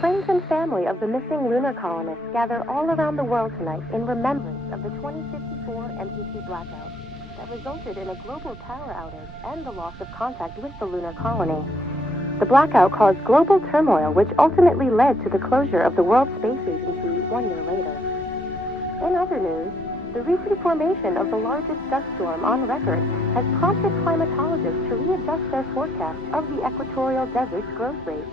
friends and family of the missing lunar colonists gather all around the world tonight in remembrance of the 2054 MPC blackout that resulted in a global power outage and the loss of contact with the lunar colony. The blackout caused global turmoil, which ultimately led to the closure of the World Space Agency 1 year later. In other news, the recent formation of the largest dust storm on record has prompted climatologists to readjust their forecast of the equatorial desert's growth rate.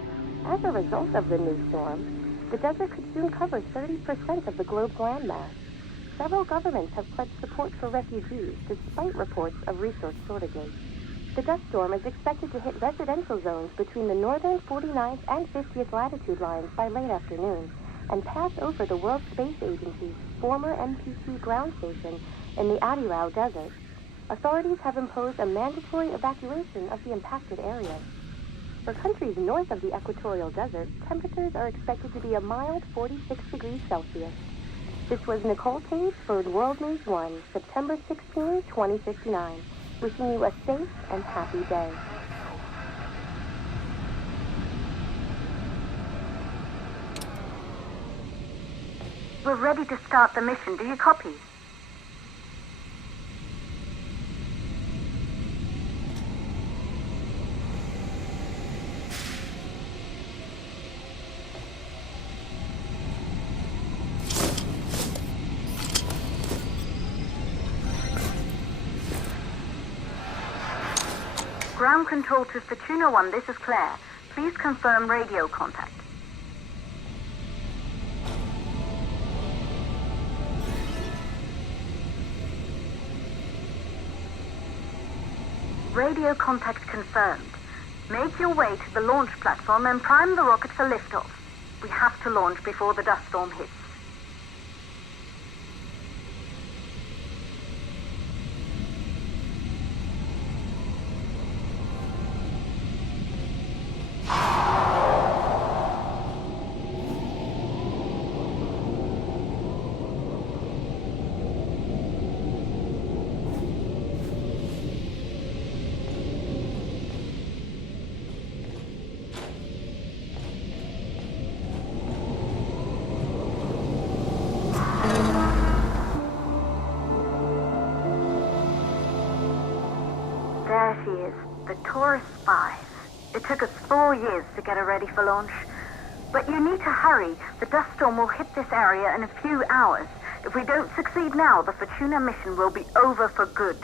As a result of the new storm, the desert could soon cover 30% of the globe's landmass. Several governments have pledged support for refugees, despite reports of resource shortages. The dust storm is expected to hit residential zones between the northern 49th and 50th latitude lines by late afternoon, and pass over the World Space Agency's former MPC ground station in the Adirau Desert. Authorities have imposed a mandatory evacuation of the impacted areas. For countries north of the equatorial desert, temperatures are expected to be a mild 46 degrees Celsius. This was Nicole Page for World News 1, September 16, 2059. Wishing you a safe and happy day. We're ready to start the mission. Do you copy? Ground control to Fortuna 1, this is Claire. Please confirm radio contact. Radio contact confirmed. Make your way to the launch platform and prime the rocket for liftoff. We have to launch before the dust storm hits. There she is, the Taurus 5. It took us 4 years to get her ready for launch. But you need to hurry. The dust storm will hit this area in a few hours. If we don't succeed now, the Fortuna mission will be over for good.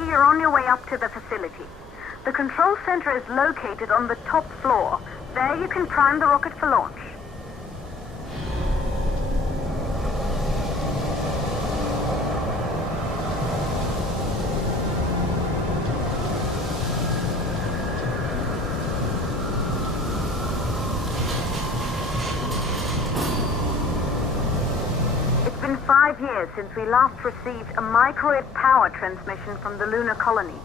see you're on your way up to the facility. The control center is located on the top floor. There you can prime the rocket for launch. It's been 5 years since we last received a microwave power transmission from the lunar colony.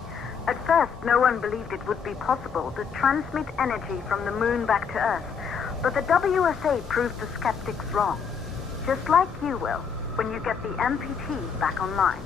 At first, no one believed it would be possible to transmit energy from the moon back to Earth, but the WSA proved the skeptics wrong. Just like you will, when you get the MPT back online.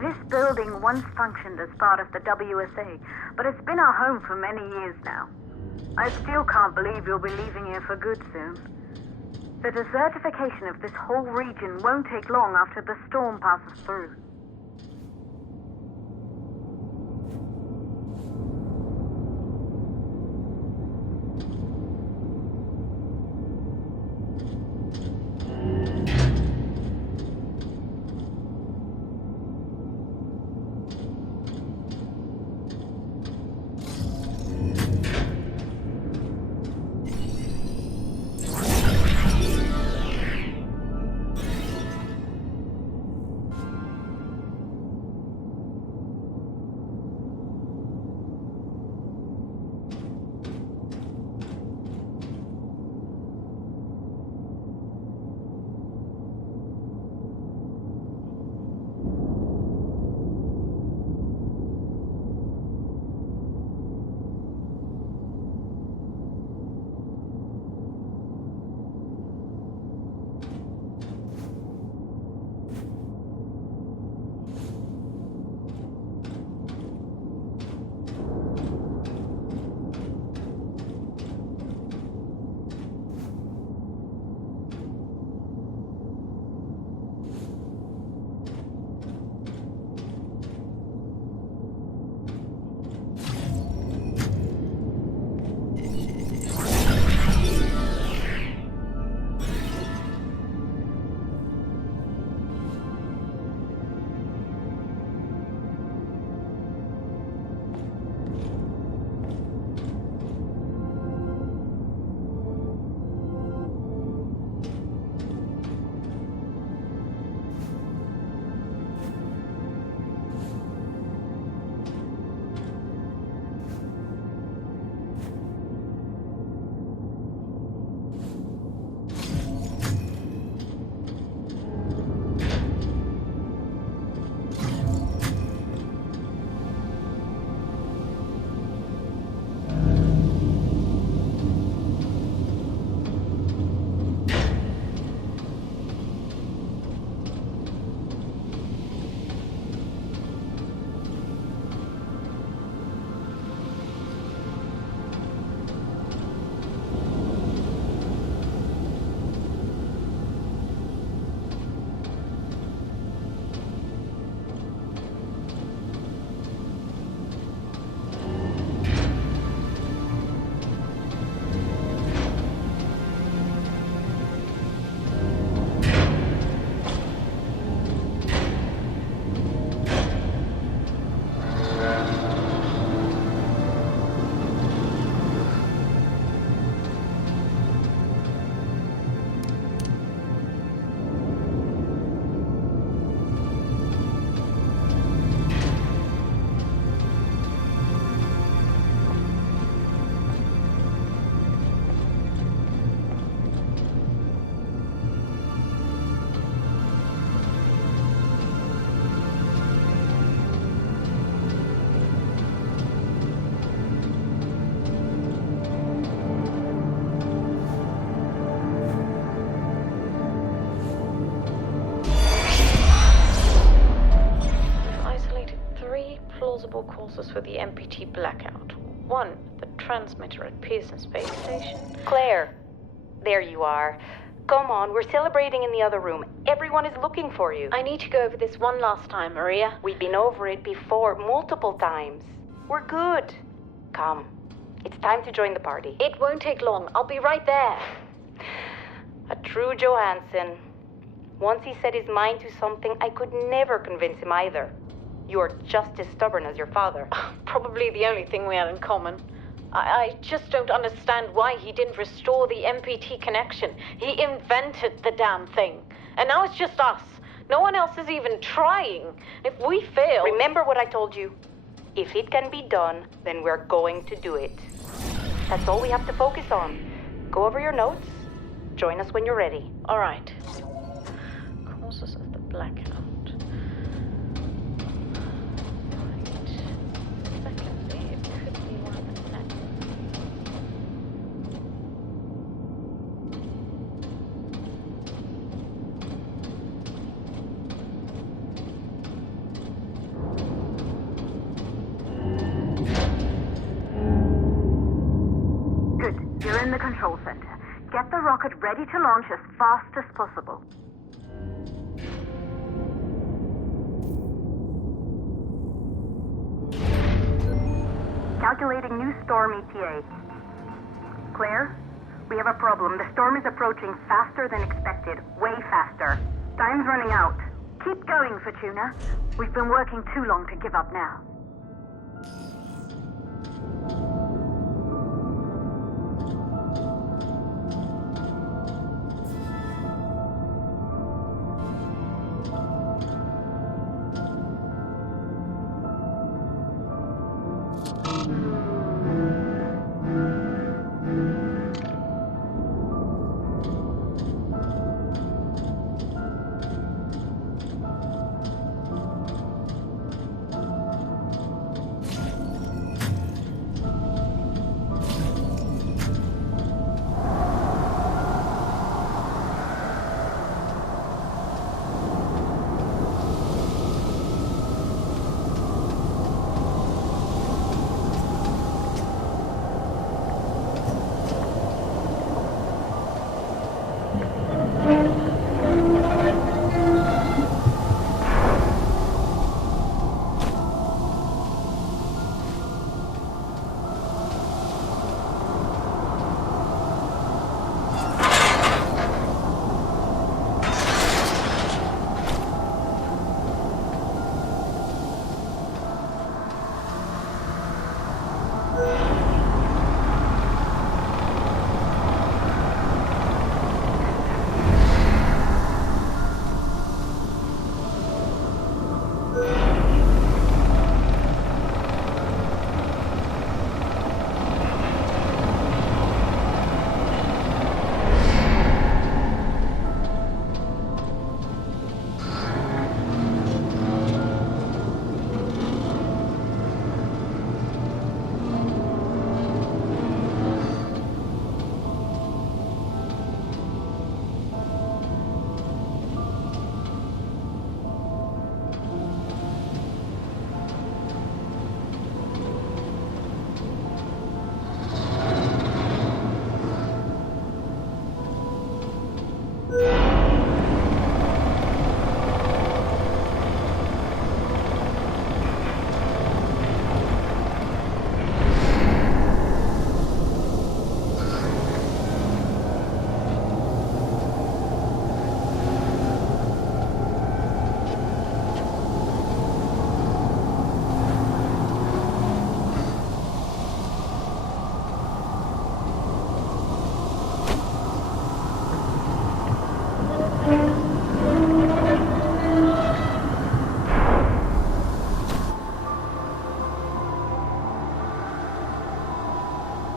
This building once functioned as part of the WSA, but it's been our home for many years now. I still can't believe you'll be leaving here for good soon. The desertification of this whole region won't take long after the storm passes through. possible causes for the MPT blackout. 1, the transmitter at Pearson Space Station. Claire, there you are. Come on, we're celebrating in the other room. Everyone is looking for you. I need to go over this one last time, Maria. We've been over it before, multiple times. We're good. Come, it's time to join the party. It won't take long. I'll be right there. A true Johansson. Once he set his mind to something, I could never convince him either. You're just as stubborn as your father. Probably the only thing we had in common. I just don't understand why he didn't restore the MPT connection. He invented the damn thing. And now it's just us. No one else is even trying. If we fail... Remember what I told you. If it can be done, then we're going to do it. That's all we have to focus on. Go over your notes. Join us when you're ready. All right. Causes of the blackout. Right. Secondly, it could be one of the net. Good. You're in the control center. Get the rocket ready to launch as fast as possible. Calculating new storm ETA. Claire, we have a problem. The storm is approaching faster than expected. Way faster. Time's running out. Keep going, Fortuna. We've been working too long to give up now.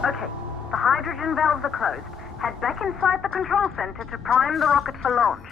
Okay, the hydrogen valves are closed. Head back inside the control center to prime the rocket for launch.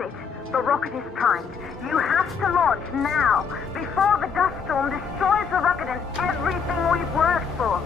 it. The rocket is primed. You have to launch now, before the dust storm destroys the rocket and everything we've worked for.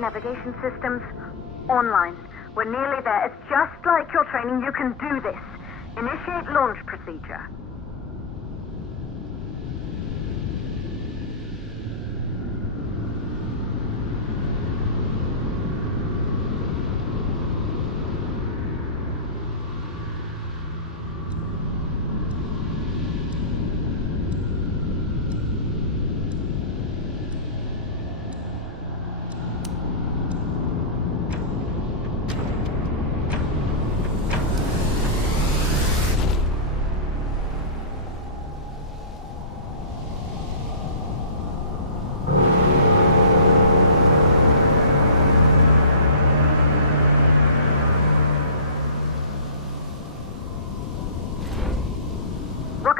Navigation systems online. We're nearly there. It's just like your training. You can do this. Initiate launch procedure.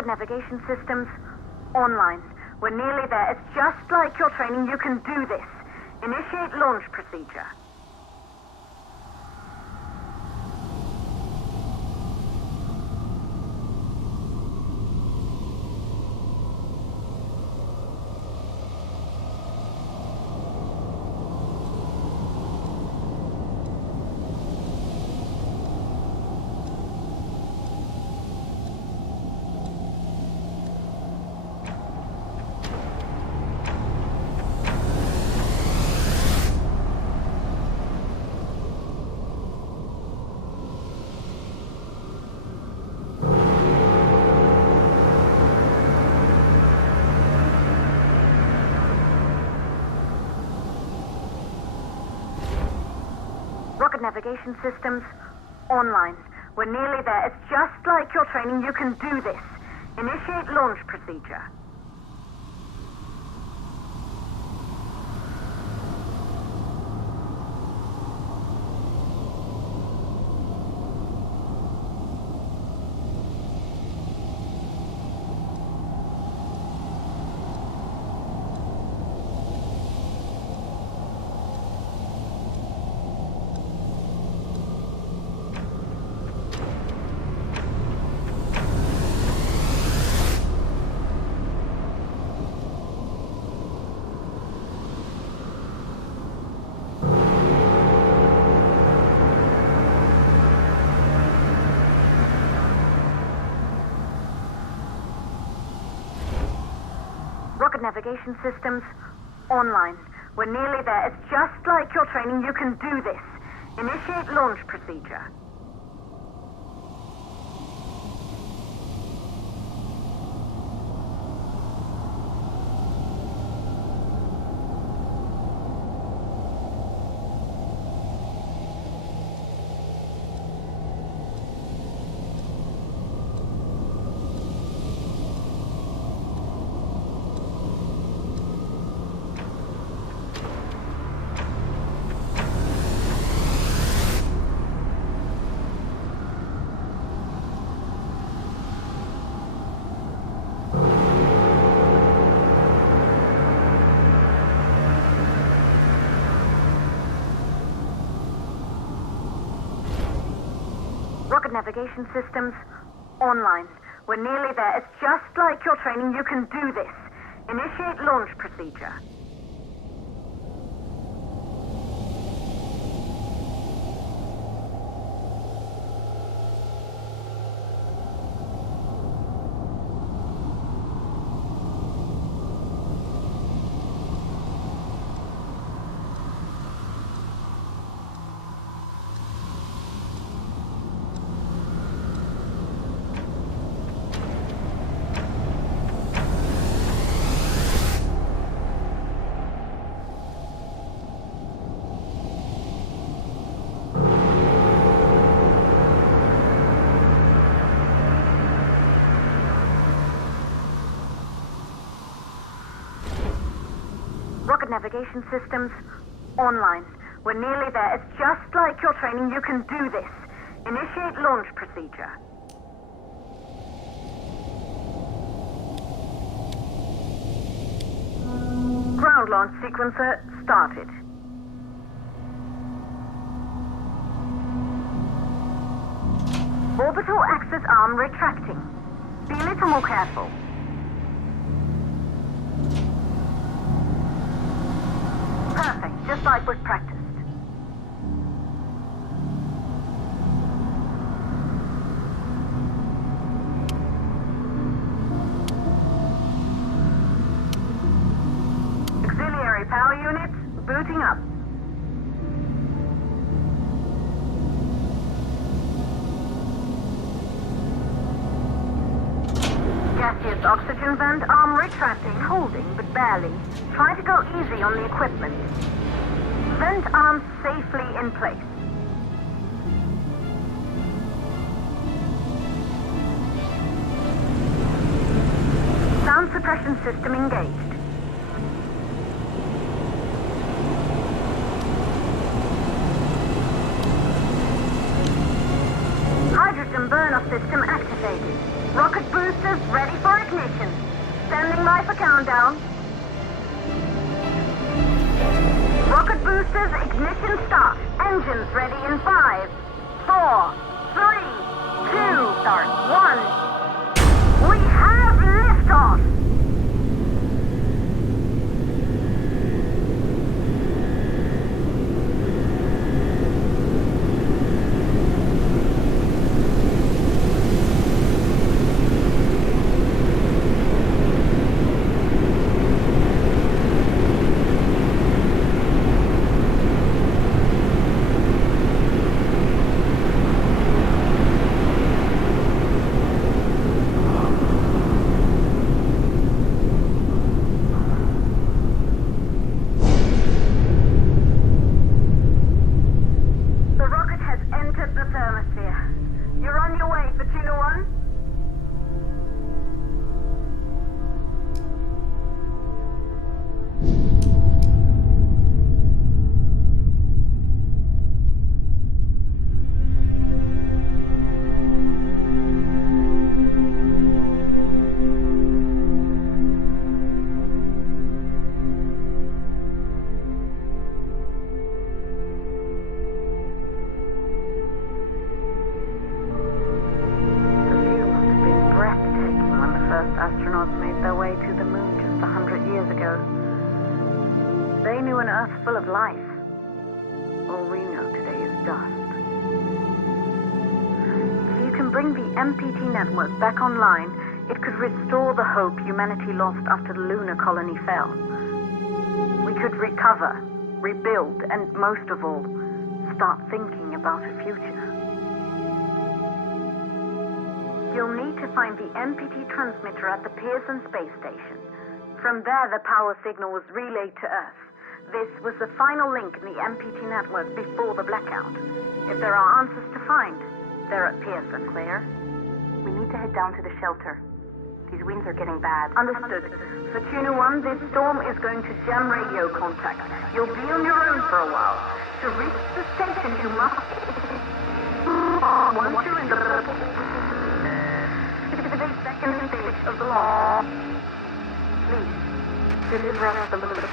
Navigation systems online. We're nearly there. It's just like your training. You can do this. Initiate launch procedure. Navigation systems online. We're nearly there. It's just like your training. You can do this. Initiate launch procedure. Navigation systems online. We're nearly there. It's just like your training. You can do this. Initiate launch procedure. Rocket navigation systems online. We're nearly there. It's just like your training. You can do this. Initiate launch procedure. Rocket navigation systems online. We're nearly there. It's just like your training. You can do this. Initiate launch procedure. Ground launch sequencer started. Orbital axis arm retracting. Be a little more careful. Perfect, just like we've practiced. Auxiliary power units booting up. Gaseous oxygen vent arm retracting, holding but barely. Try to go easy on the equipment. Vent arm safely in place. Sound suppression system engaged. Hydrogen burn-off system activated. Rocket boosters ready for ignition. Standing by for countdown. Rocket boosters ignition start. Engines ready in 5, 4, 3, 2, start 1. We have liftoff. Astronauts made their way to the moon just 100 years ago. They knew an Earth full of life. All we know today is dust. If you can bring the MPT network back online, it could restore the hope humanity lost after the lunar colony fell. We could recover, rebuild, and most of all, start thinking about a future. You'll need to find the MPT transmitter at the Pearson space station. From there, the power signal was relayed to Earth. This was the final link in the MPT network before the blackout. If there are answers to find, they're at Pearson. Claire, we need to head down to the shelter. These winds are getting bad. Understood. For Tuna 1, this storm is going to jam radio contact. You'll be on your own for a while. To reach the station, you must... Once you're in the... second stage of the law. Please, deliver us the loop.